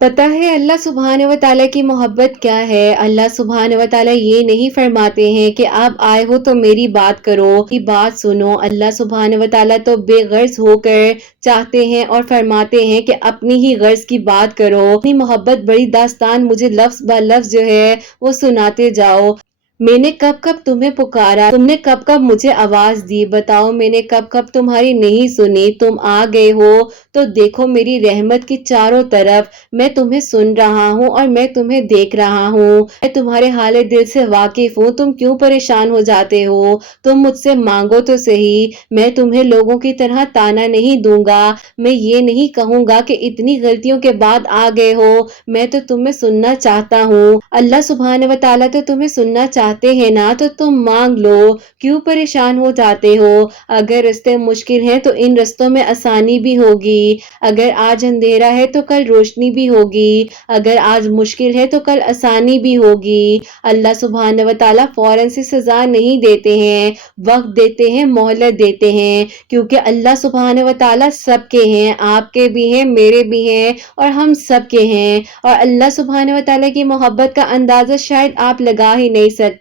पता है अल्लाह सुब्हान व तआला की मोहब्बत क्या है। अल्लाह सुब्हान व तआला ये नहीं फरमाते हैं कि आप आए हो तो मेरी बात करो, मेरी बात सुनो। अल्लाह सुब्हान व तआला तो बेगर्ज होकर चाहते हैं और फरमाते हैं कि अपनी ही गर्ज की बात करो। अपनी मोहब्बत बड़ी दास्तान मुझे लफ्ज ब लफ्ज जो है वो सुनाते जाओ। मैंने कब कब तुम्हें पुकारा, तुमने कब कब मुझे आवाज दी। बताओ मैंने कब कब तुम्हारी नहीं सुनी। तुम आ गए हो तो देखो मेरी रहमत की चारों तरफ मैं तुम्हें सुन रहा हूँ और मैं तुम्हें देख रहा हूँ। मैं तुम्हारे हाले दिल से वाकिफ हूँ। तुम क्यों परेशान हो जाते हो? तुम मुझसे मांगो तो सही। मैं तुम्हें लोगों की तरह ताना नहीं दूंगा। मैं ये नहीं कहूंगा कि इतनी गलतियों के बाद आ गए हो। मैं तो तुम्हें सुनना चाहता हूँ। अल्लाह सुब्हान व तआला तो तुम्हें सुनना चाहते हैं ना, तो तुम मांग लो। क्यों परेशान हो जाते हो? अगर रास्ते मुश्किल हैं तो इन रास्तों में आसानी भी होगी। अगर आज अंधेरा है तो कल रोशनी भी होगी। अगर आज मुश्किल है तो कल आसानी भी होगी। अल्लाह सुब्हान व तआला फौरन से सजा नहीं देते हैं, वक्त देते हैं, मोहलत देते हैं, क्योंकि अल्लाह सुब्हान व तआला सबके हैं, आपके भी हैं, मेरे भी हैं और हम सबके हैं। और अल्लाह सुब्हान व तआला की मोहब्बत का अंदाजा शायद आप लगा ही नहीं सकते।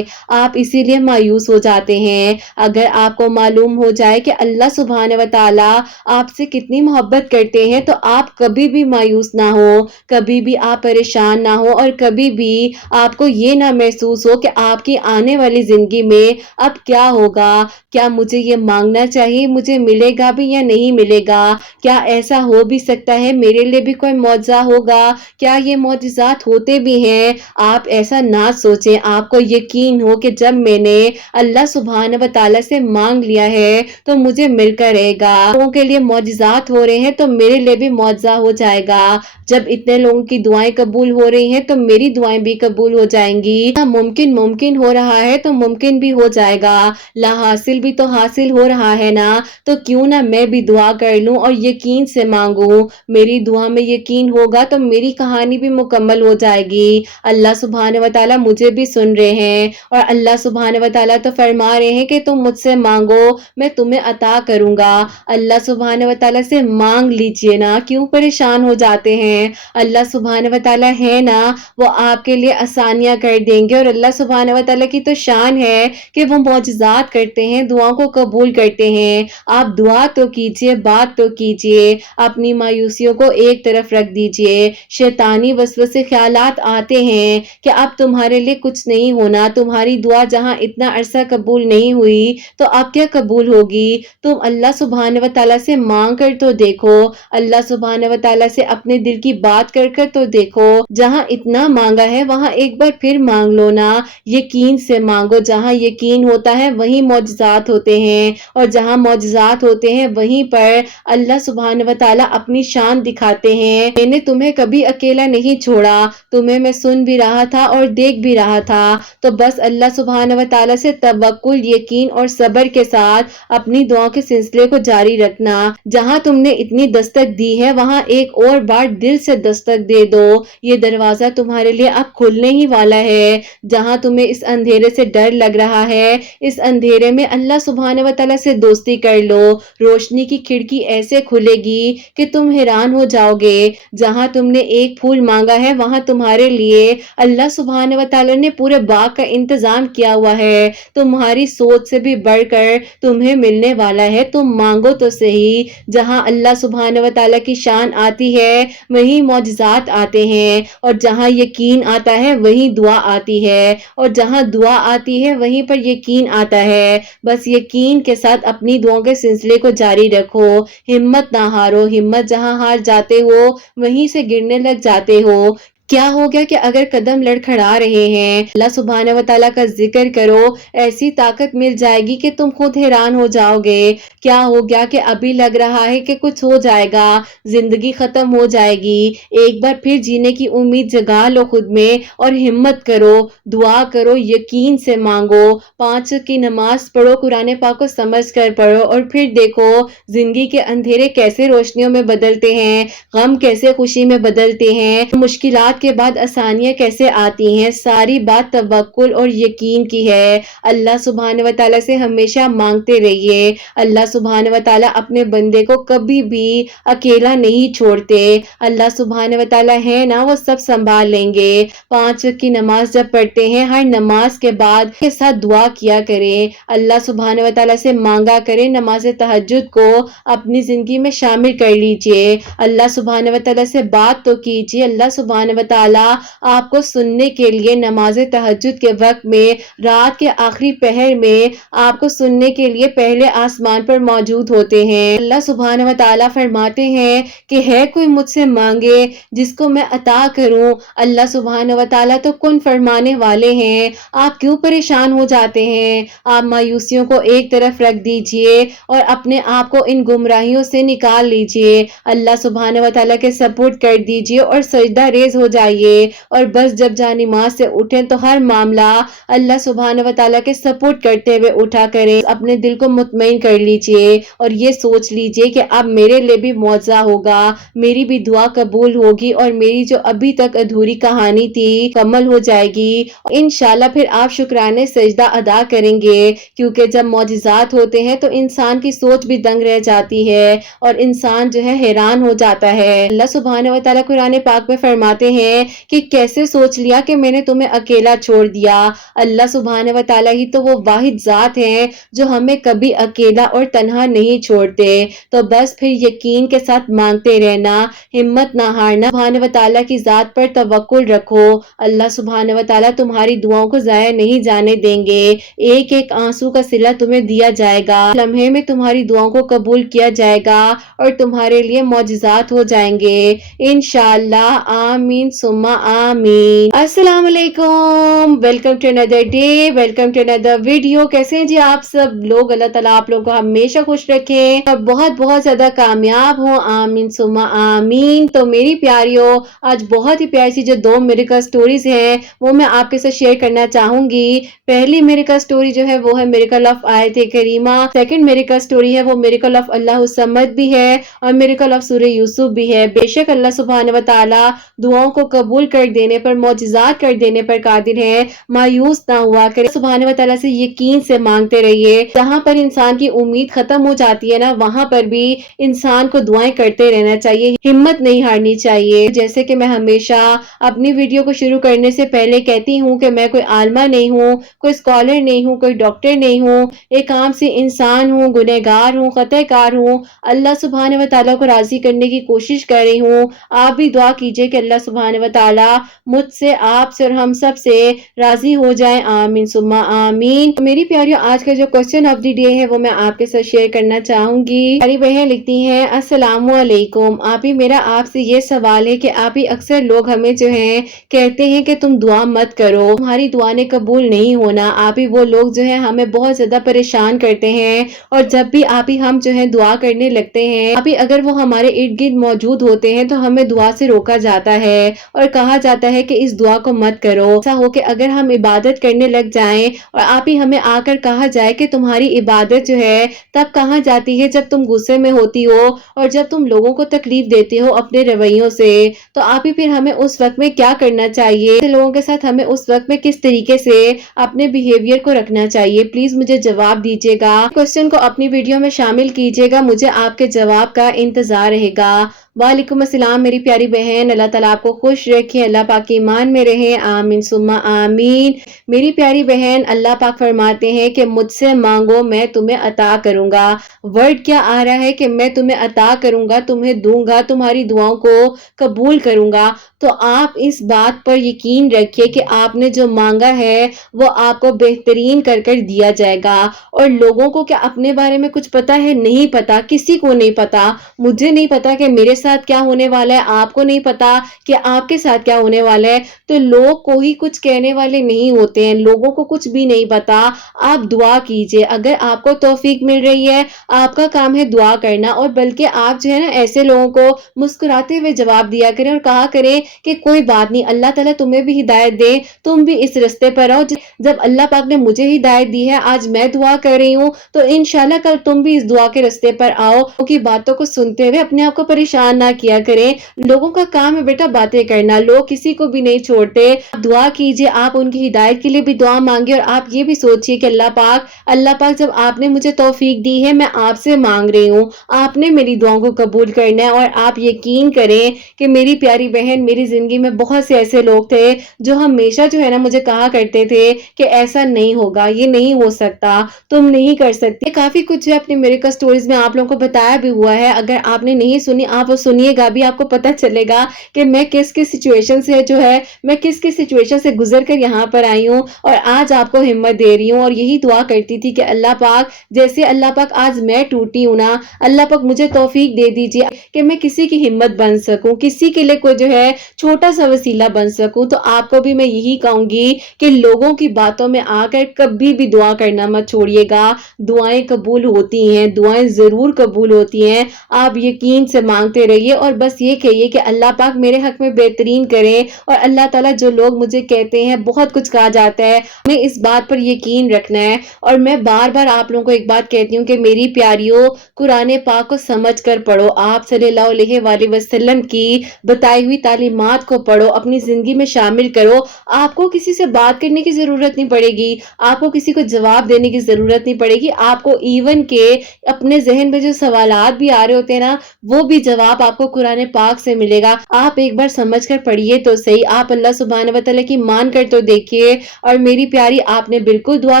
आप इसीलिए मायूस हो जाते हैं। अगर आपको मालूम हो जाए कि अल्लाह सुब्हान व तआला आपसे कितनी मोहब्बत करते हैं तो आप कभी भी मायूस ना हो, कभी भी आप परेशान ना हो और कभी भी आपको ये ना महसूस हो कि आपकी आने वाली जिंदगी में अब क्या होगा। क्या मुझे ये मांगना चाहिए, मुझे मिलेगा भी या नहीं मिलेगा? क्या ऐसा हो भी सकता है मेरे लिए भी कोई मौजज़ा होगा? क्या ये मौजज़ात होते भी हैं? आप ऐसा ना सोचें। आपको यकीन हो कि जब मैंने अल्लाह सुब्हान व तआला से मांग लिया है तो मुझे मिलकर रहेगा। लोगों के लिए मौजज़ात हो रहे हैं तो मेरे लिए भी मौजज़ा हो जाएगा। जब इतने लोगों की दुआएं कबूल हो रही हैं तो मेरी दुआएं भी कबूल हो जाएंगी। मुमकिन मुमकिन हो रहा है तो मुमकिन भी हो जाएगा। ला हासिल भी तो हासिल हो रहा है ना, तो क्यों ना मैं भी दुआ कर लूं और यकीन से मांगूं। मेरी दुआ में यकीन होगा तो मेरी कहानी भी मुकम्मल हो जाएगी। अल्लाह सुब्हान व तआला मुझे भी सुन रहे हैं और अल्लाह सुब्हान व तआला तो फरमा रहे हैं कि तुम मुझसे मांगो, मैं तुम्हें अता करूंगा। अल्लाह सुब्हान व तआला से मांग लीजिए ना, क्यों परेशान हो जाते हैं? अल्लाह सुब्हान व तआला है ना, वो आपके लिए आसानियां कर देंगे। और अल्लाह सुब्हान व तआला की तो शान है कि वो मौजज़ात करते हैं, दुआओं को कबूल करते हैं। आप दुआ तो कीजिए, बात तो कीजिए, अपनी मायूसियों को एक तरफ रख दीजिए। शैतानी वसवसे ख्यालात आते हैं कि अब तुम्हारे लिए कुछ नहीं होना, तुम्हारी दुआ जहां इतना अरसा कबूल नहीं हुई तो अब क्या कबूल होगी। तुम अल्लाह सुब्हान व तआला से मांग कर तो देखो, अल्लाह सुब्हान व तआला से अपने दिल की बात कर कर तो देखो। जहां इतना मांगा है वहां एक बार फिर मांग लो ना, यकीन से मांगो। जहां यकीन होता है वहीं मौजज़ात होते हैं और जहां मौजज़ात होते हैं वहीं पर अल्लाह सुब्हान व तआला अपनी शान दिखाते हैं। मैंने तुम्हें कभी अकेला नहीं छोड़ा, तुम्हें मैं सुन भी रहा था और देख भी रहा था। तो बस अल्लाह सुब्हान व तआला से तवक्कुल, यकीन और सब्र के साथ अपनी दुआओं के सिलसिले को जारी रखना। जहां तुमने इतनी दस्तक दी है वहां एक और बार दिल से दस्तक दे दो। ये दरवाजा तुम्हारे लिए अब खुलने ही वाला है। जहां तुम्हें इस अंधेरे से डर लग रहा है, इस अंधेरे में अल्लाह सुब्हान व तआला से दोस्ती कर लो। रोशनी की खिड़की ऐसे खुलेगी कि तुम हैरान हो जाओगे। जहां तुमने एक फूल मांगा है वहां तुम्हारे लिए अल्लाह सुब्हान व तआला ने पूरे बाग का इंतजाम किया हुआ है। तुम्हारी सोच से भी बढ़कर तुम्हें मिलने वाला है। तुम मांगो तो सही। जहां अल्लाह सुब्हान व तआला की शान आती है वहीं मौजज़ात आते हैं और जहां यकीन आता है वहीं दुआ आती है और जहां दुआ आती है वहीं पर यकीन आता है। बस यकीन के साथ अपनी दुआओं के सिलसिले को जारी रखो, हिम्मत ना हारो। हिम्मत जहां हार जाते हो वहीं से गिरने लग जाते हो। क्या हो गया कि अगर कदम लड़खड़ा रहे हैं, अल्लाह सुब्हान व तआला का जिक्र करो, ऐसी ताकत मिल जाएगी कि तुम खुद हैरान हो जाओगे। क्या हो गया कि अभी लग रहा है कि कुछ हो जाएगा, जिंदगी खत्म हो जाएगी। एक बार फिर जीने की उम्मीद जगा लो खुद में और हिम्मत करो, दुआ करो, यकीन से मांगो। 5 की नमाज पढ़ो, कुरान पाक को समझ कर पढ़ो और फिर देखो जिंदगी के अंधेरे कैसे रोशनियों में बदलते हैं, गम कैसे खुशी में बदलते हैं, मुश्किलात کے بعد آسانیاں کیسے آتی ہیں، ساری بات توکل اور یقین کی ہے۔ اللہ سبحانہ و تعالیٰ سے ہمیشہ مانگتے رہیے۔ اللہ سبحانہ و تعالیٰ اپنے بندے کو کبھی بھی اکیلا نہیں چھوڑتے۔ اللہ سبحانہ و تعالیٰ ہے نا، وہ سب سنبھال لیں گے۔ 5 وقت کی نماز جب پڑھتے ہیں، ہر نماز کے بعد کے ساتھ دعا کیا کریں، اللہ سبحانہ و تعالیٰ سے مانگا کریں، نماز تہجد کو اپنی زندگی میں شامل کر لیجئے۔ اللہ سبحانہ و تعالیٰ سے بات تو کیجئے، اللہ سبحانہ و تعالیٰ آپ کو سننے کے لیے نماز تہجد کے وقت میں، رات کے آخری پہر میں آپ کو سننے کے لیے پہلے آسمان پر موجود ہوتے ہیں۔ اللہ سبحانہ و تعالیٰ فرماتے ہیں کہ ہے کوئی مجھ سے مانگے جس کو میں عطا کروں۔ اللہ سبحانہ و تعالیٰ تو کن فرمانے والے ہیں۔ آپ کیوں پریشان ہو جاتے ہیں؟ آپ مایوسیوں کو ایک طرف رکھ دیجئے اور اپنے آپ کو ان گمراہیوں سے نکال لیجئے، اللہ سبحانہ و تعالیٰ کے سپورٹ کر دیجئے اور سجدہ ریز ہو جائیے، اور بس جب جانماز سے اٹھیں تو ہر معاملہ اللہ سبحانہ و تعالیٰ کے سپورٹ کرتے ہوئے اٹھا کریں۔ اپنے دل کو مطمئن کر لیجئے اور یہ سوچ لیجئے کہ اب میرے لیے بھی معجزہ ہوگا، میری بھی دعا قبول ہوگی اور میری جو ابھی تک ادھوری کہانی تھی مکمل ہو جائے گی۔ انشاءاللہ پھر آپ شکرانے سجدہ ادا کریں گے، کیونکہ جب معجزات ہوتے ہیں تو انسان کی سوچ بھی دنگ رہ جاتی ہے اور انسان جو ہے حیران ہو جاتا ہے۔ اللہ سبحانہ و تعالیٰ قرآن پاک میں فرماتے ہیں کہ کیسے سوچ لیا کہ میں نے تمہیں اکیلا چھوڑ دیا۔ اللہ سبحانہ و تعالیٰ ہی تو وہ واحد ذات ہیں جو ہمیں کبھی اکیلا اور تنہا نہیں چھوڑتے۔ تو بس پھر یقین کے ساتھ مانگتے رہنا، ہمت نہ ہارنا، سبحانہ و تعالیٰ کی ذات پر توکل رکھو۔ اللہ سبحانہ و تعالیٰ تمہاری دعاؤں کو ضائع نہیں جانے دیں گے، ایک ایک آنسو کا صلہ تمہیں دیا جائے گا، لمحے میں تمہاری دعاؤں کو قبول کیا جائے گا اور تمہارے لیے معجزات ہو جائیں گے انشاءاللہ۔ آمین ثم آمین۔ السلام علیکم، welcome to another day, welcome to another video. کیسے ہیں جی آپ سب لوگ؟ اللہ تعالیٰ آپ لوگوں کو ہمیشہ خوش رکھیں اور بہت بہت زیادہ کامیاب ہوں، آمین ثم آمین۔ تو میری پیاریوں، آج بہت ہی پیاری سی جو 2 میریکل سٹوریز ہیں وہ میں آپ کے ساتھ شیئر کرنا چاہوں گی۔ پہلی میریکل سٹوری جو ہے وہ ہے میریکل آف آیت کریمہ، سیکنڈ میریکل سٹوری ہے وہ میریکل آف اللہ الصمد بھی ہے اور میریکل آف سورہ یوسف بھی ہے۔ بے شک اللہ سبحانہ و تعالیٰ دعاؤں کو قبول کر دینے پر، معجزات کر دینے پر قادر ہے، مایوس نہ ہوا کرے، سبحانہ و تعالیٰ سے یقین سے مانگتے رہیے۔ جہاں پر انسان کی امید ختم ہو جاتی ہے نا، وہاں پر بھی انسان کو دعائیں کرتے رہنا چاہیے، ہمت نہیں ہارنی چاہیے۔ جیسے کہ میں ہمیشہ اپنی ویڈیو کو شروع کرنے سے پہلے کہتی ہوں کہ میں کوئی عالمہ نہیں ہوں، کوئی اسکالر نہیں ہوں، کوئی ڈاکٹر نہیں ہوں، ایک عام سی انسان ہوں، گنہگار ہوں، خطا کار ہوں، اللہ سبحانہ و تعالیٰ کو راضی کرنے کی کوشش کر رہی ہوں۔ آپ بھی دعا کیجئے کہ اللہ سبحانہ و تعالیٰ مجھ سے، آپ سے اور ہم سب سے راضی ہو جائیں، آمین ثم آمین۔ میری پیاریوں، آج کا جو کوسچن آف دی ڈے ہے وہ میں آپ کے ساتھ شیئر کرنا چاہوں گی۔ پیاری بہن لکھتی ہیں، السلام علیکم، آپ ہی میرا آپ سے یہ سوال ہے کہ آپ ہی اکثر لوگ ہمیں جو ہیں کہتے ہیں کہ تم دعا مت کرو، تمہاری دعا نے قبول نہیں ہونا۔ آپ ہی وہ لوگ جو ہیں ہمیں بہت زیادہ پریشان کرتے ہیں، اور جب بھی آپ ہی ہم جو ہیں دعا کرنے لگتے ہیں، آپ ہی اگر وہ ہمارے ارد گرد موجود ہوتے ہیں تو ہمیں دعا سے روکا جاتا ہے اور کہا جاتا ہے کہ اس دعا کو مت کرو۔ ایسا ہو کہ اگر ہم عبادت کرنے لگ جائیں اور آپ ہی ہمیں آ کر کہا جائے کہ تمہاری عبادت جو ہے تب کہاں جاتی ہے جب تم غصے میں ہوتی ہو اور جب تم لوگوں کو تکلیف دیتے ہو اپنے رویوں سے، تو آپ ہی پھر ہمیں اس وقت میں کیا کرنا چاہیے؟ لوگوں کے ساتھ ہمیں اس وقت میں کس طریقے سے اپنے بیہیویئر کو رکھنا چاہیے؟ پلیز مجھے جواب دیجیے گا، کوسچن کو اپنی ویڈیو میں شامل کیجیے گا، مجھے آپ کے جواب کا انتظار رہے گا۔ وعلیکم السلام میری پیاری بہن، اللہ تعالیٰ آپ کو خوش رکھے، اللہ پاک کی ایمان میں رہیں، آمین ثم آمین۔ میری پیاری بہن، اللہ پاک فرماتے ہیں کہ مجھ سے مانگو میں تمہیں عطا کروں گا۔ ورڈ کیا آ رہا ہے کہ میں تمہیں عطا کروں گا، تمہیں دوں گا، تمہاری دعاؤں کو قبول کروں گا۔ تو آپ اس بات پر یقین رکھیے کہ آپ نے جو مانگا ہے وہ آپ کو بہترین کر کر دیا جائے گا۔ اور لوگوں کو کیا اپنے بارے میں کچھ پتا ہے؟ نہیں پتا، کسی کو نہیں پتا۔ مجھے نہیں پتا کہ میرے ساتھ کیا ہونے والا ہے، آپ کو نہیں پتا کہ آپ کے ساتھ کیا ہونے والا ہے، تو لوگ کوئی کچھ کہنے والے نہیں ہوتے ہیں، لوگوں کو کچھ بھی نہیں پتا۔ آپ دعا کیجئے، اگر آپ کو توفیق مل رہی ہے، آپ کا کام ہے دعا کرنا، اور بلکہ آپ جو ہے نا ایسے لوگوں کو مسکراتے ہوئے جواب دیا کریں اور کہا کریں کہ کوئی بات نہیں, اللہ تعالیٰ تمہیں بھی ہدایت دے, تم بھی اس رستے پر آؤ. جب اللہ پاک نے مجھے ہدایت دی ہے, آج میں دعا کر رہی ہوں, تو انشاءاللہ کل تم بھی اس دعا کے رستے پر آؤ. لوگوں کی باتوں کو سنتے ہوئے اپنے آپ کو پریشان نہ کیا کریں. لوگوں کا کام ہے بیٹا باتیں کرنا, لوگ کسی کو بھی نہیں چھوڑتے. دعا کیجئے, آپ ان کی ہدایت کے لیے بھی دعا مانگے, اور آپ یہ بھی سوچئے کہ اللہ پاک جب آپ نے مجھے توفیق دی ہے, میں آپ سے مانگ رہی ہوں, آپ نے میری دعاؤں کو قبول کرنا ہے. اور آپ یقین کریں کہ میری پیاری بہن, میری زندگی میں بہت سے ایسے لوگ تھے جو ہمیشہ جو ہے نا مجھے کہا کرتے تھے کہ ایسا نہیں ہوگا, یہ نہیں ہو سکتا, تم نہیں کر سکتے. کافی کچھ ہے اپنی میریکل سٹوریز میں آپ لوگوں کو بتایا بھی ہوا ہے. اگر آپ نے نہیں سنی, آپ وہ سنیے گا بھی, آپ کو پتہ چلے گا کہ میں کس سچویشن سے جو ہے, میں کس سچویشن سے گزر کر یہاں پر آئی ہوں, اور آج آپ کو ہمت دے رہی ہوں. اور یہی دعا کرتی تھی کہ اللہ پاک, جیسے اللہ پاک آج میں ٹوٹی ہوں نا, اللہ پاک مجھے توفیق دے دیجیے کہ میں کسی کی ہمت بن سکوں, کسی کے لیے کوئی جو ہے چھوٹا سا وسیلہ بن سکوں. تو آپ کو بھی میں یہی کہوں گی کہ لوگوں کی باتوں میں آ کر کبھی بھی دعا کرنا مت چھوڑیے گا. دعائیں قبول ہوتی ہیں, دعائیں ضرور قبول ہوتی ہیں. آپ یقین سے مانگتے رہیے, اور بس یہ کہیے کہ اللہ پاک میرے حق میں بہترین کرے. اور اللہ تعالیٰ, جو لوگ مجھے کہتے ہیں, بہت کچھ کہا جاتا ہے, ہمیں اس بات پر یقین رکھنا ہے. اور میں بار بار آپ لوگوں کو ایک بات کہتی ہوں کہ میری پیاریوں, قرآن پاک کو سمجھ کر پڑھو, آپ صلی اللہ علیہ وآلہ وسلم کی بتائی ہوئی تعلیمات کو پڑھو, اپنی زندگی میں شامل کرو. آپ کو کسی سے بات کرنے کی ضرورت نہیں پڑے گی, آپ کو کسی کو جواب دینے کی ضرورت نہیں پڑے گی. آپ کو ایون کہ اپنے ذہن میں جو سوالات بھی آ رہے ہوتے ہیں نا, وہ بھی جواب آپ کو قرآن پاک سے ملے گا. آپ ایک بار سمجھ کر پڑھیے تو صحیح, آپ اللہ سبحانہ و تعالیٰ کی مان کر تو دیکھیے. اور میری پیاری, آپ نے بالکل دعا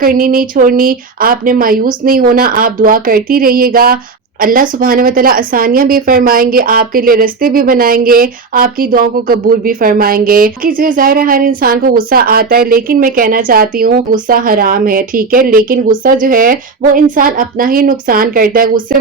کرنی نہیں چھوڑنی, آپ نے مایوس نہیں ہونا, آپ دعا کرتی رہیے گا. اللہ سبحانہ و تعالیٰ آسانیاں بھی فرمائیں گے, آپ کے لیے رستے بھی بنائیں گے, آپ کی دعاؤں کو قبول بھی فرمائیں گے. کہ جو ظاہر ہے ہر انسان کو غصہ آتا ہے, لیکن میں کہنا چاہتی ہوں غصہ حرام ہے, ٹھیک ہے, لیکن غصہ جو ہے وہ انسان اپنا ہی نقصان کرتا ہے. غصے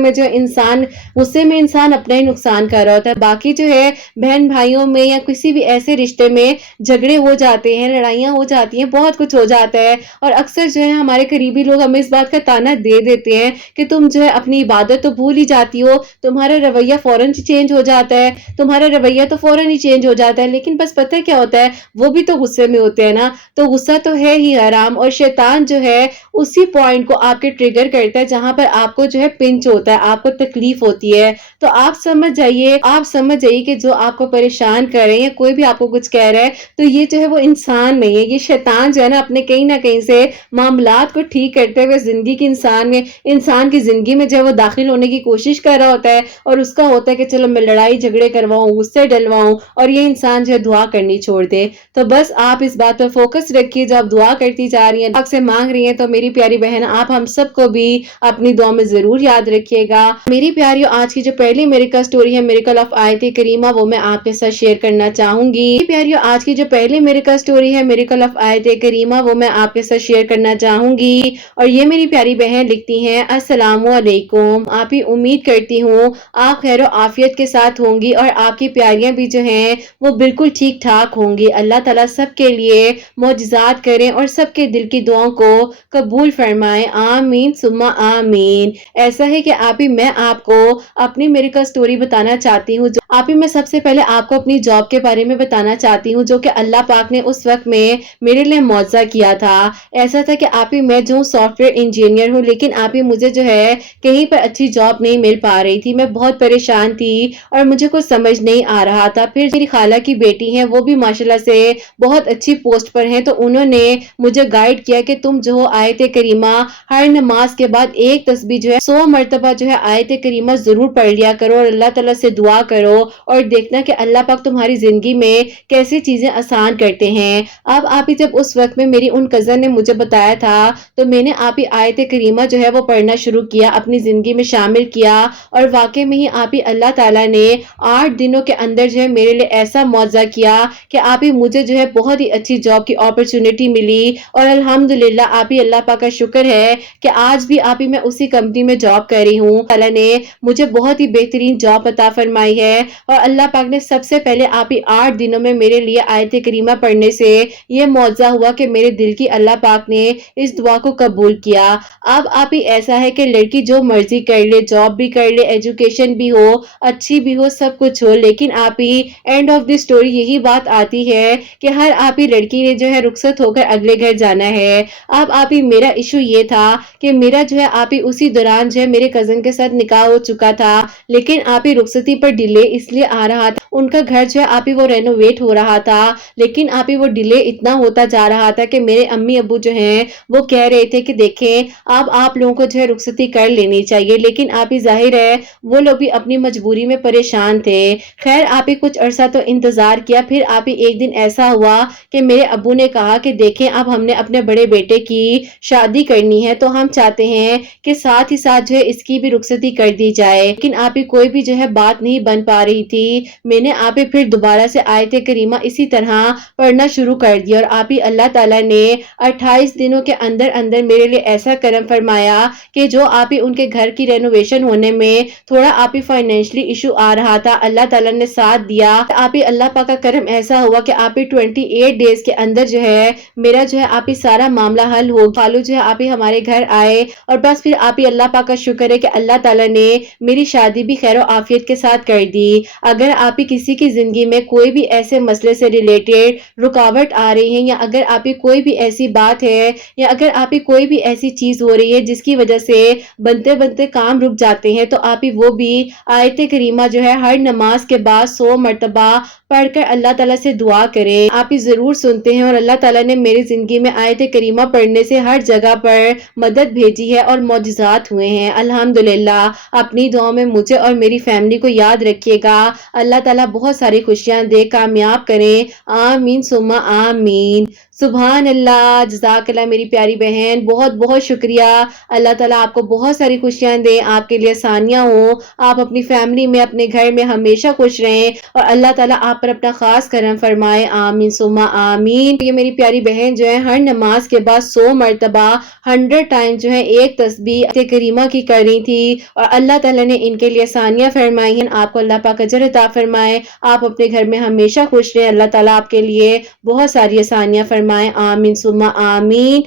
میں انسان اپنا ہی نقصان کر رہا ہوتا ہے. باقی جو ہے بہن بھائیوں میں یا کسی بھی ایسے رشتے میں جھگڑے ہو جاتے ہیں, لڑائیاں ہو جاتی ہیں, بہت کچھ ہو جاتا ہے. اور اکثر جو ہے ہمارے قریبی لوگ ہمیں اس بات کا تانا دے دیتے ہیں کہ تم جو ہے اپنی عبادت تو بھول ہی جاتی ہو, تمہارا رویہ فوراً چینج ہو جاتا ہے, تمہارا رویہ تو فوراً ہی چینج ہو جاتا ہے. لیکن بس پتہ کیا ہوتا ہے, وہ بھی تو غصے میں ہوتے ہیں نا. تو غصہ تو ہے ہی حرام, اور شیطان جو ہے اسی پوائنٹ کو آپ کے ٹریگر کرتا ہے جہاں پر آپ کو جو ہے پنچ ہوتا ہے, آپ کو تکلیف ہوتی ہے. تو آپ سمجھ جائیے کہ جو آپ کو پریشان کر رہے ہیں, یا کوئی بھی آپ کو کچھ کہہ رہا ہے, تو یہ جو ہے وہ انسان نہیں ہے, یہ شیطان جو ہے نا اپنے کہیں نہ کہیں سے معاملات کو ٹھیک کرتے ہوئے زندگی کی انسان کی زندگی میں جو ہے وہ داخل ہونے کی کوشش کر رہا ہوتا ہے. اور اس کا ہوتا ہے کہ چلو میں لڑائی جھگڑے کرواؤں, غصے ڈلواؤں, اور یہ انسان جو ہے دعا کرنی چھوڑ دے. تو بس آپ اس بات پر فوکس رکھیے, جب آپ دعا کرتی جا رہی ہیں, آپ سے مانگ رہی ہیں, تو میری پیاری بہن, آپ ہم سب کو بھی اپنی دعا میں ضرور یاد رکھیے گا. میری پیاریوں, آج کی جو پہلی میریکل سٹوری ہے, میریکل آف آیت کریمہ, وہ میں آپ کے ساتھ شیئر کرنا چاہوں گی. میری پیاریوں, آج کی جو پہلی میریکل سٹوری ہے, میریکل آف آیت کریمہ, وہ میں آپ کے ساتھ شیئر کرنا چاہوں گی. اور یہ میری پیاری بہن لکھتی ہیں, السلام علیکم. آپ ہی امید کرتی ہوں آپ خیر و عافیت کے ساتھ ہوں گی, اور آپ کی پیاریاں بھی جو ہیں وہ بالکل ٹھیک ٹھاک ہوں گی. اللہ تعالیٰ سب کے لیے معجزات کریں, اور سب کے دل کی دعاؤں کو قبول فرمائیں, آمین ثم آمین. ایسا ہے کہ میں آپ کو اپنی میریکل سٹوری بتانا چاہتی ہوں. میں سب سے پہلے آپ کو اپنی جاب کے بارے میں بتانا چاہتی ہوں, جو کہ اللہ پاک نے اس وقت میں میرے لیے معجزہ کیا تھا. ایسا تھا کہ میں جو سافٹ ویئر انجینئر ہوں, لیکن مجھے جو ہے کہیں پر اچھی جاب نہیں مل پا رہی تھی. میں بہت پریشان تھی, اور مجھے کچھ سمجھ نہیں آ رہا تھا. پھر میری خالہ کی بیٹی ہیں, وہ بھی ماشاءاللہ سے بہت اچھی پوسٹ پر ہیں, تو انہوں نے مجھے گائیڈ کیا کہ تم جو آیت کریمہ ہر نماز کے بعد ایک تسبیح جو ہے 100 مرتبہ جو ہے آیت کریمہ ضرور پڑھ لیا کرو, اور اللہ تعالیٰ سے دعا کرو, اور دیکھنا کہ اللہ پاک تمہاری زندگی میں کیسے چیزیں آسان کرتے ہیں. اب جب اس وقت میں میری ان کزن نے مجھے بتایا تھا, تو میں نے آیت کریمہ جو ہے وہ پڑھنا شروع کیا, اپنی زندگی میں شامل کیا. اور واقع میں ہی اللہ تعالیٰ نے 8 دنوں کے اندر جو ہے میرے لیے ایسا معجزہ کیا کہ مجھے جو ہے بہت ہی اچھی جاب کی اپرچونٹی ملی. اور الحمدللہ اللہ پاک کا شکر ہے کہ آج بھی میں اسی کمپنی میں جاب کر رہی ہوں. اللہ نے مجھے بہت ہی بہترین جاب عطا فرمائی ہے, اور اللہ پاک نے سب سے پہلے 8 دنوں میں میرے لیے آیت کریمہ پڑھنے سے یہ معجزہ ہوا کہ میرے دل کی اللہ پاک نے اس دعا کو قبول کیا. اب ایسا ہے کہ لڑکی جو مرضی کر لے, जॉब भी कर ले, एजुकेशन भी हो, अच्छी भी हो, सब कुछ हो, लेकिन आप ही एंड ऑफ द स्टोरी यही बात आती है कि हर आप ही लड़की ने जो है रुखसत होकर अगले घर जाना है। अब आप ही मेरा इशू ये था कि मेरा जो है आप ही उसी दौरान जो है मेरे कजन के साथ निकाह हो चुका था, लेकिन आप ही रुखसती पर डिले इसलिए आ रहा था, उनका घर जो है आप ही वो रेनोवेट हो रहा था, लेकिन आप ही वो डिले इतना होता जा रहा था कि मेरे अम्मी अब्बू जो हैं वो कह रहे थे कि देखें अब आप लोगों को जो है रुखसती कर लेनी चाहिए, लेकिन आप ही जाहिर है वो लोग भी अपनी मजबूरी में परेशान थे। खैर आप ही कुछ अरसा तो इंतजार किया, फिर आप ही एक दिन ऐसा हुआ कि मेरे अब्बू ने कहा कि देखें अब हमने अपने बड़े बेटे की शादी करनी है, तो हम चाहते हैं कि साथ ही साथ जो है इसकी भी रुखसती कर दी जाए, लेकिन आप ही कोई भी जो है बात नहीं बन पा रही थी। मैंने आप ही फिर दोबारा से आयत करीमा इसी तरह पढ़ना शुरू कर दिया, और आप ही अल्लाह ताला ने 28 दिनों के अंदर अंदर मेरे लिए ऐसा करम फरमाया कि जो आप ही उनके घर की रेनोवेशन होने में थोड़ा आप ही फाइनेंशियली इशू आ रहा था, अल्लाह ताला ने साथ दिया। आप ही अल्लाह पाक का करम ऐसा हुआ कि आप ही 28 डेज के अंदर जो है मेरा जो है आप ही सारा मामला हल हो, खालू जो है आप ही हमारे घर आए, और बस फिर आप ही अल्लाह पाक का शुक्र है कि अल्लाह ताला ने मेरी शादी भी खैर आफियत के साथ कर दी। अगर आप ही किसी की जिंदगी में कोई भी ऐसे मसले से रिलेटेड रुकावट आ रही है, या अगर आप ही कोई भी ऐसी बात है, या अगर आप ही कोई भी ऐसी चीज हो रही है जिसकी वजह से बनते बनते काम रुक जाते हैं, तो आप ही वो भी आयत करीमा जो है हर नमाज के बाद 100 मरतबा पढ़कर अल्लाह ताला से दुआ करें। आप ही जरूर सुनते हैं, और अल्लाह ताला ने मेरी जिंदगी में आयत करीमा पढ़ने से हर जगह पर मदद भेजी है और मौजज़ात हुए हैं अल्हम्दुलिल्लाह। अपनी दुआ में मुझे और मेरी फैमिली को याद रखिएगा। अल्लाह ताला बहुत सारी खुशियां दे, कामयाब करें, आमीन सुम्मा आमीन। सुभान अल्लाह, जज़ाकल्लाह मेरी प्यारी बहन, बहुत बहुत शुक्रिया। अल्लाह ताला आपको बहुत सारी खुशियां दे, आपके लिए आसानियां हो, आप अपनी फैमिली में अपने घर में हमेशा खुश रहें, और अल्लाह ताला आप पर अपना खास करम फरमाए, आमीन सुम्मा आमीन। ये मेरी प्यारी बहन जो है हर नमाज के बाद 100 मरतबा 100 टाइम जो है एक तस्बीह करीमा की कर रही थी, और अल्लाह ताला ने इनके लिए आसानियां फरमाई हैं। आपको अल्लाह पाक अजर अता फरमाए, आप अपने घर में हमेशा खुश रहें, अल्लाह ताला आपके लिए बहुत सारी आसानियां फरमाए, आमीन सुम्मा आमीन।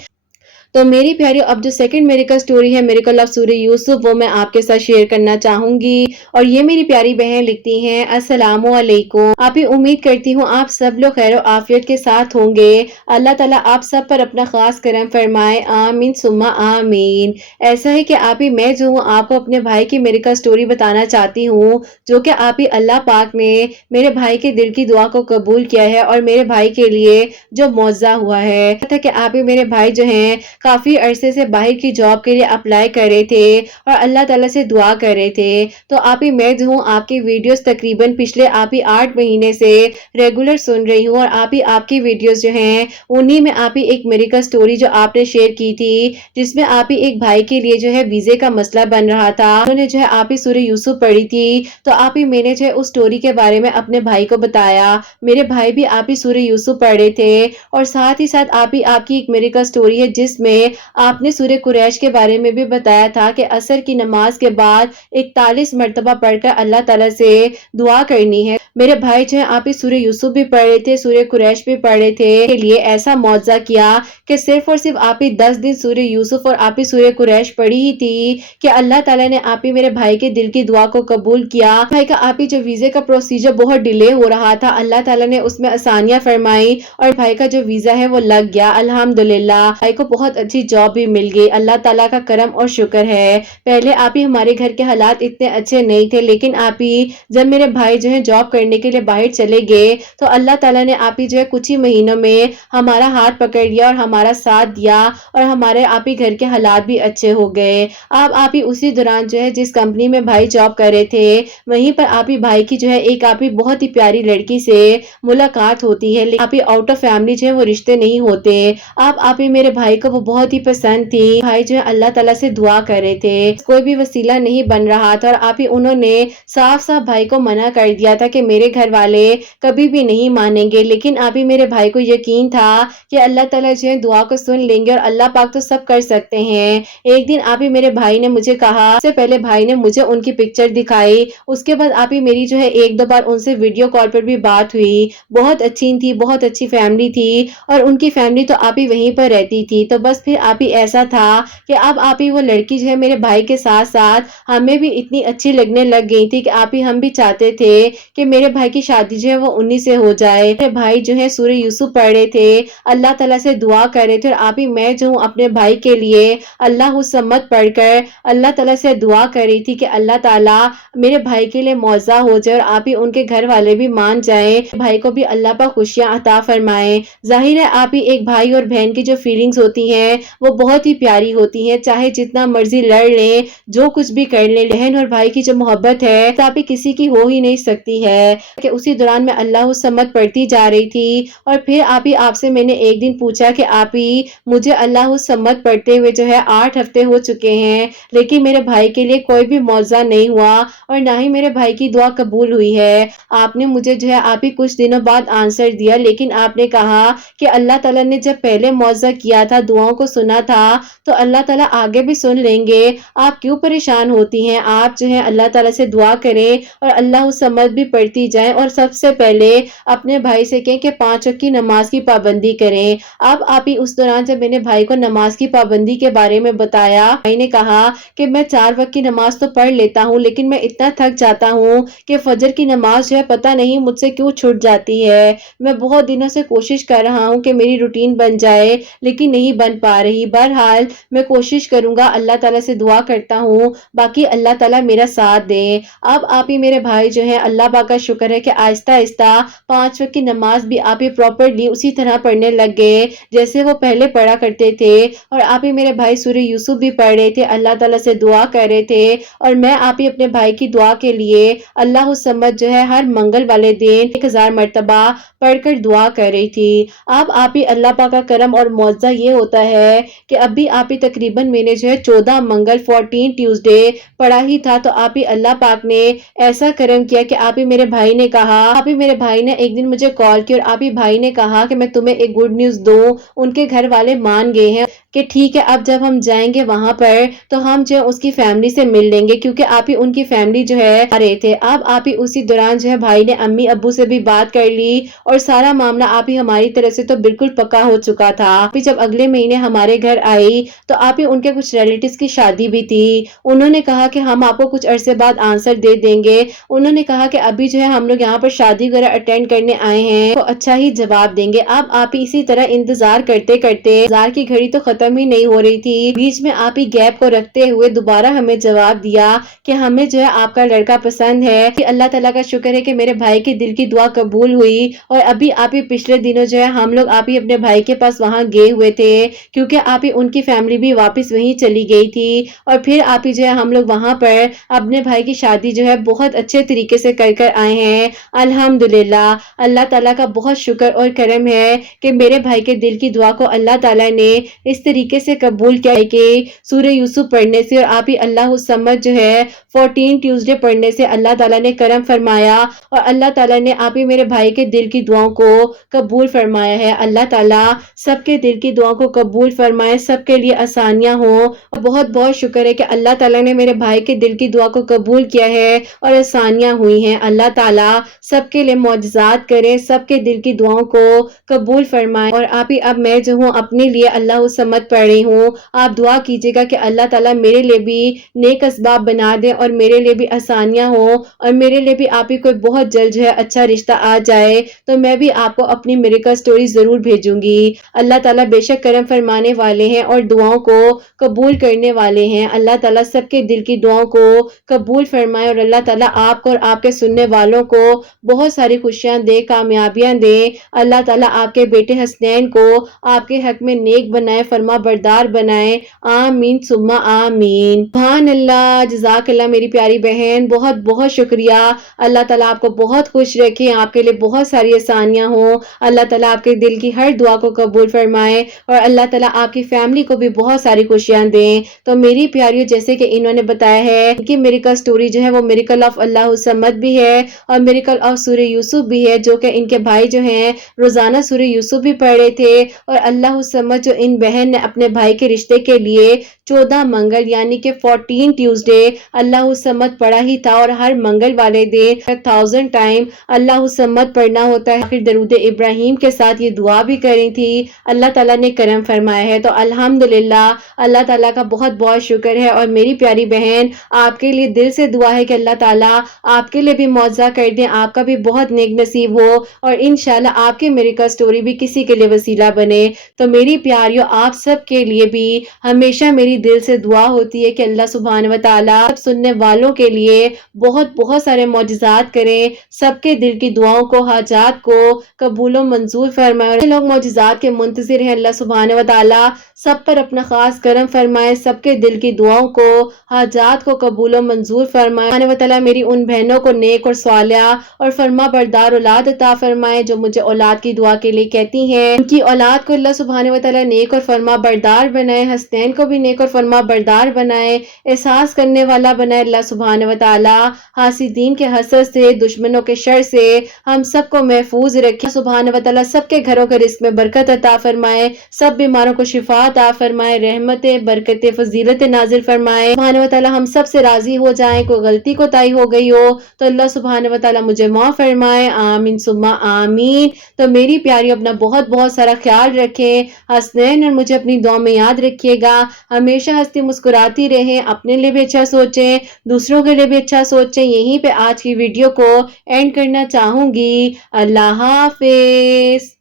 तो मेरी प्यारी अब जो सेकंड मेरिकल स्टोरी है, मेरिकल ऑफ सूरह यूसुफ, वो मैं आपके साथ शेयर करना चाहूंगी। और ये मेरी प्यारी बहन लिखती हैं, अस्सलामु अलैकुम। आप ही उम्मीद करती हूँ आप सब लोग खैर आफियत के साथ होंगे। अल्लाह ताला आप सब पर अपना खास करम फरमाए, आमीन सुम्मा आमीन। ऐसा है कि आप ही मैं जो हूँ आपको अपने भाई की मेरिकल स्टोरी बताना चाहती हूँ, जो कि आप ही अल्लाह पाक ने मेरे भाई के दिल की दुआ को कबूल किया है, और मेरे भाई के लिए जो मौजा हुआ है कि आप ही मेरे भाई जो हैं काफी अरसे से बाहर की जॉब के लिए अप्लाई कर रहे थे, और अल्लाह ताला से दुआ कर रहे थे। तो आप ही मैं जो हूँ आपकी वीडियोस तकरीबन पिछले आप ही 8 महीने से रेगुलर सुन रही हूँ, और आप ही आपकी वीडियोस जो हैं उन्हीं में आप ही एक मेरिकल स्टोरी जो आपने शेयर की थी, जिसमें आप ही एक भाई के लिए जो है वीजे का मसला बन रहा था, उन्होंने जो है आप ही सूरह यूसुफ पढ़ी थी, तो आप ही मैंने जो है उस स्टोरी के बारे में अपने भाई को बताया। मेरे भाई भी आप ही सूरह यूसुफ पढ़े थे, और साथ ही साथ आप ही आपकी एक मेरिकल स्टोरी है जिसमें आपने सूरह कुरैश के बारे में भी बताया था कि असर की नमाज के बाद 41 मरतबा पढ़कर अल्लाह ताला से दुआ करनी है। मेरे भाई जो है आप ही सूरह यूसुफ भी पढ़ रहे थे, सूरह कुरैश भी पढ़ रहे थे, के लिए ऐसा मौजा किया कि सिर्फ और सिर्फ आप ही 10 दिन सूरह यूसुफ और आप ही सूरह कुरैश पढ़ी ही थी कि अल्लाह ताला ने आप ही मेरे भाई के दिल की दुआ को कबूल किया। भाई का आप ही जो वीजे का प्रोसीजर बहुत डिले हो रहा था, अल्लाह ताला ने उसमें आसानियां फरमाई, और भाई का जो वीजा है वो लग गया अल्हम्दुलिल्लाह। भाई को बहुत अच्छी जॉब भी मिल गई, अल्लाह ताला का करम और शुक्र है। पहले आप ही हमारे घर के हालात इतने अच्छे नहीं थे, लेकिन आप ही जब मेरे भाई जो है जॉब करने के लिए बाहर चले गए, तो अल्लाह ताला ने आप ही जो है कुछ ही महीनों में हमारा हाथ पकड़ लिया और हमारा साथ दिया, और हमारे आप ही घर के हालात भी अच्छे हो गए। अब आप ही उसी दौरान जो है जिस कंपनी में भाई जॉब कर रहे थे, वहीं पर आप ही भाई की जो है एक आप ही बहुत ही प्यारी लड़की से मुलाकात होती है, लेकिन आप ही आउट ऑफ फैमिली जो है वो रिश्ते नहीं होते। आप ही मेरे भाई को वो बहुत ही पसंद थी। भाई जो है अल्लाह ताला से दुआ कर रहे थे, कोई भी वसीला नहीं बन रहा था, और आप ही उन्होंने साफ साफ भाई को मना कर दिया था कि मेरे घर वाले कभी भी नहीं मानेंगे। लेकिन आप ही मेरे भाई को यकीन था कि अल्लाह ताला जो है दुआ को सुन लेंगे, और अल्लाह पाक तो सब कर सकते हैं। एक दिन आप ही मेरे भाई ने मुझे कहा, सबसे पहले भाई ने मुझे उनकी पिक्चर दिखाई, उसके बाद आप ही मेरी जो है एक दो बार उनसे वीडियो कॉल पर भी बात हुई। बहुत अच्छी थी, बहुत अच्छी फैमिली थी, और उनकी फैमिली तो आप ही वहीं पर रहती थी। तो बस बस फिर आप ही ऐसा था कि अब आप ही वो लड़की जो है मेरे भाई के साथ साथ हमें भी इतनी अच्छी लगने लग गई थी कि आप ही हम भी चाहते थे कि मेरे भाई की शादी जो है वो उन्हीं से हो जाए। मेरे भाई जो है सूरह यूसुफ पढ़ रहे थे, अल्लाह ताला से दुआ कर रहे थे और आप ही मैं जो हूँ अपने भाई के लिए अल्लाह सम्मत पढ़कर अल्लाह ताला से दुआ कर रही थी कि अल्लाह ताला मेरे भाई के लिए मौजा हो जाए और आप ही उनके घर वाले भी मान जाए, भाई को भी अल्लाह पाक खुशियां अता फरमाए। जाहिर है आप ही एक भाई और बहन की जो फीलिंग्स होती हैं वो बहुत ही प्यारी होती हैं, चाहे जितना मर्जी लड़ ले, जो कुछ भी कर ले, बहन और भाई की जो मोहब्बत है तो आप ही किसी की हो ही नहीं सकती है। कि उसी दौरान मैं अल्लाह सम्मत पढ़ती जा रही थी और फिर आप ही आपसे मैंने एक दिन पूछा कि आप ही मुझे अल्लाह सम्मत पढ़ते हुए जो है 8 हफ्ते हो चुके हैं, लेकिन मेरे भाई के लिए कोई भी मौजा नहीं हुआ और ना ही मेरे भाई की दुआ कबूल हुई है। आपने मुझे जो है आप ही कुछ दिनों बाद आंसर दिया, लेकिन आपने कहा कि अल्लाह ताला ने जब पहले मौजा किया था, दुआओं को सुना था, तो अल्लाह ताला आगे भी सुन लेंगे। आप क्यों परेशान होती हैं? आप जो है अल्लाह ताला से दुआ करें और अल्लाह सम्मत भी पढ़ती जाएं और सबसे पहले अपने भाई से कहें कि 5 वक्त की नमाज की पाबंदी करें। अब आप ही उस दौरान जब मैंने भाई को नमाज की पाबंदी के बारे में बताया, भाई ने कहा कि मैं 4 वक्त की नमाज तो पढ़ लेता हूँ, लेकिन मैं इतना थक जाता हूँ कि फजर की नमाज जो है पता नहीं मुझसे क्यों छूट जाती है। मैं बहुत दिनों से कोशिश कर रहा हूँ कि मेरी रूटीन बन जाए, लेकिन नहीं बन पा रही। बहरहाल मैं कोशिश करूंगा, अल्लाह ताला से दुआ करता हूँ, बाकी अल्लाह ताला मेरा साथ दे। अब आप ही मेरे भाई जो है अल्लाह पाक का शुक्र है कि आहिस्ता आहिस्ता 5 वक्त की नमाज भी आप ही प्रॉपरली उसी तरह पढ़ने लग गए जैसे वो पहले पढ़ा करते थे। और आप ही मेरे भाई सूरह यूसुफ भी पढ़ रहे थे, अल्लाह ताला से दुआ कर रहे थे और मैं आप ही अपने भाई की दुआ के लिए अल्लाह सम्मत जो है हर मंगल वाले दिन 1000 मर्तबा पढ़कर दुआ कर रही थी। अब आप ही अल्लाह पाक का करम और मौजज़ा ये होता है कि अभी आप ही तकरीबन मैंने जो है 14 मंगल 14 ट्यूसडे पढ़ा ही था, तो आप ही अल्लाह पाक ने ऐसा करम किया कि आप ही मेरे भाई ने कहा, आप ही मेरे भाई ने एक दिन मुझे कॉल की और आप ही भाई ने कहा कि मैं तुम्हें एक गुड न्यूज़ दूं, उनके घर वाले मान गए हैं कि ठीक है अब जब हम जाएंगे वहां पर तो हम जो है उसकी फैमिली से मिल लेंगे, क्योंकि आप ही उनकी फैमिली जो है आ रहे थे। अब आप ही उसी दौरान जो है भाई ने अम्मी अब्बू से भी बात कर ली और सारा मामला आप ही हमारी तरफ से तो बिल्कुल पक्का हो चुका था। आप ही जब अगले महीने हमारे घर आई तो आप ही उनके कुछ रिलेटिव्स की शादी भी थी। उन्होंने कहा कि हम आपको कुछ अरसे बाद आंसर दे देंगे। उन्होंने कहा कि अभी जो है हम लोग यहाँ पर शादी वगैरह अटेंड करने आए हैं तो अच्छा ही जवाब देंगे। अब आप ही इसी तरह इंतजार करते करते इंतजार की घड़ी तो खत्म ही नहीं हो रही थी, बीच में आप ही गैप को रखते हुए दोबारा हमें जवाब दिया कि हमें जो है आपका लड़का पसंद है। कि अल्लाह ताला का शुक्र है कि मेरे भाई के दिल की दुआ कबूल हुई और अभी आप ही पिछले दिनों जो है हम लोग आप ही अपने भाई के पास वहां गए हुए थे, क्योंकि आप ही उनकी फैमिली भी वापस वहीं चली गई थी और फिर आप ही जो है हम लोग वहां पर अपने भाई की शादी जो है बहुत अच्छे तरीके से कर कर आए हैं। अल्हम्दुलिल्लाह, अल्लाह ताला का बहुत शुक्र और करम है कि मेरे भाई के दिल की दुआ को अल्लाह ताला ने इस तरीके से कबूल किया कि सूरह यूसुफ पढ़ने से और आप ही अल्लाह सम्मत जो है 14 ट्यूसडे पढ़ने से अल्लाह ताला ने करम फरमाया और अल्लाह ताला ने आप ही मेरे भाई के दिल की दुआओं को कबूल फरमाया है। अल्लाह ताला सबके दिल की दुआओं को कबूल फरमाए, सबके लिए आसानियां हो। और बहुत बहुत शुक्र है कि अल्लाह ताला ने मेरे भाई के दिल की दुआ को कबूल किया है और आसानियां हुई हैं। अल्लाह ताला सबके लिए मौजज़ात करे, सबके दिल की दुआओं को कबूल फरमाए। और आप ही अब मैं जो हूँ अपने लिए अल्लाह सम्मत पढ़ रही हूँ, आप दुआ कीजिएगा कि अल्लाह ताला मेरे लिए भी नेक असबाब बना दे और मेरे लिए भी आसानियां हो और मेरे लिए भी आप ही कोई बहुत जल्द जो है अच्छा रिश्ता आ जाए तो मैं भी आपको अपनी मिरेकल स्टोरी जरूर भेजूंगी। अल्लाह ताला बेशक करम फरमाने वाले हैं और दुआओं को कबूल करने वाले हैं। अल्लाह ताला सबके दिल की दुआओं को कबूल फरमाए और अल्लाह ताला आपको और आपके सुनने वालों को बहुत सारी खुशियां दे, कामयाबियां दे। अल्लाह ताला आपके बेटे हसनैन को आपके हक में नेक बनाए, फरमा बरदार बनाए। आमीन सुम्मा आमीन। सुभान अल्लाह, जज़ाकल्लाह मेरी प्यारी बहन, बहुत बहुत शुक्रिया। अल्लाह ताला आपको बहुत खुश रखे, आपके लिए बहुत सारी आसानियां हो। अल्लाह ताला आपके दिल की हर दुआ को कबूल फरमाए और अल्लाह ताला आपकी फैमिली को भी बहुत सारी खुशियां दें। तो मेरी प्यारियों, जैसे कि इन्होंने बताया है कि मिरेकल स्टोरी जो है वो मिरेकल ऑफ अल्लाह सम्मत भी है और मिरेकल ऑफ सूरह यूसुफ भी है, जो कि इनके भाई जो हैं रोजाना सूरह यूसुफ भी पढ़ रहे थे और अल्लाह सम्मत जो इन बहन ने نے اپنے بھائی کے رشتے کے لیے 14 منگل یعنی کہ 14 ٹیوزڈے اللہ الصمد پڑھا ہی تھا، اور ہر منگل والے دن 1000 ٹائم اللہ الصمد پڑھنا ہوتا ہے۔ آخر درود ابراہیم کے ساتھ یہ دعا بھی کری تھی، اللہ تعالیٰ نے کرم فرمایا ہے۔ تو الحمدللہ اللہ تعالیٰ کا بہت بہت شکر ہے۔ اور میری پیاری بہن، آپ کے لیے دل سے دعا ہے کہ اللہ تعالیٰ آپ کے لیے بھی معجزہ کر دیں، آپ کا بھی بہت نیک نصیب ہو، اور انشاءاللہ آپ کی میریکل سٹوری بھی کسی کے لیے وسیلہ بنے۔ تو میری پیاریوں، آپ سب کے لیے بھی ہمیشہ میری دل سے دعا ہوتی ہے کہ اللہ سبحانہ وتعالیٰ سب سننے والوں کے لیے بہت بہت سارے معجزات کریں، سب کے دل کی دعاؤں کو، حاجات کو قبول و منظور فرمائے۔ اور لوگ معجزات کے منتظر ہیں، اللہ سبحانہ وتعالیٰ سب پر اپنا خاص کرم فرمائے، سب کے دل کی دعاؤں کو، حاجات کو قبول و منظور فرمائے۔ سبحانہ وتعالیٰ میری ان بہنوں کو نیک اور صالحہ اور فرما بردار اولاد عطا فرمائے جو مجھے اولاد کی دعا کے لیے کہتی ہیں۔ ان کی اولاد کو اللہ سبحانہ وتعالیٰ نیک اور فرما بردار بنائے، حسنین کو بھی نیک اور فرما بردار بنائے، احساس کرنے والا بنائے اللہ سبحانہ وتعالیٰ۔ حاسدین کے حسد سے، دشمنوں کے شر سے ہم سب کو محفوظ رکھے۔ سبحانہ وتعالیٰ سب کے گھروں کے رزق میں برکت عطا فرمائے، سب بیماروں کو شفا عطا فرمائے، رحمتیں، برکتیں، فضیلت نازل فرمائے۔ سبحانہ وتعالیٰ ہم سب سے راضی ہو جائیں، کوئی غلطی کوتاہی ہو گئی ہو تو اللہ سبحانہ وتعالیٰ مجھے معاف فرمائے، آمین ثم آمین۔ تو میری پیاری اپنا بہت بہت سارا خیال رکھیں، حسنین اور مجھے اپنی دعا میں یاد رکھیے گا، ہمیشہ ہنستی مسکراتی رہیں، اپنے لیے بھی اچھا سوچیں، دوسروں کے لیے بھی اچھا سوچیں۔ یہیں پہ آج کی ویڈیو کو اینڈ کرنا چاہوں گی۔ اللہ حافظ۔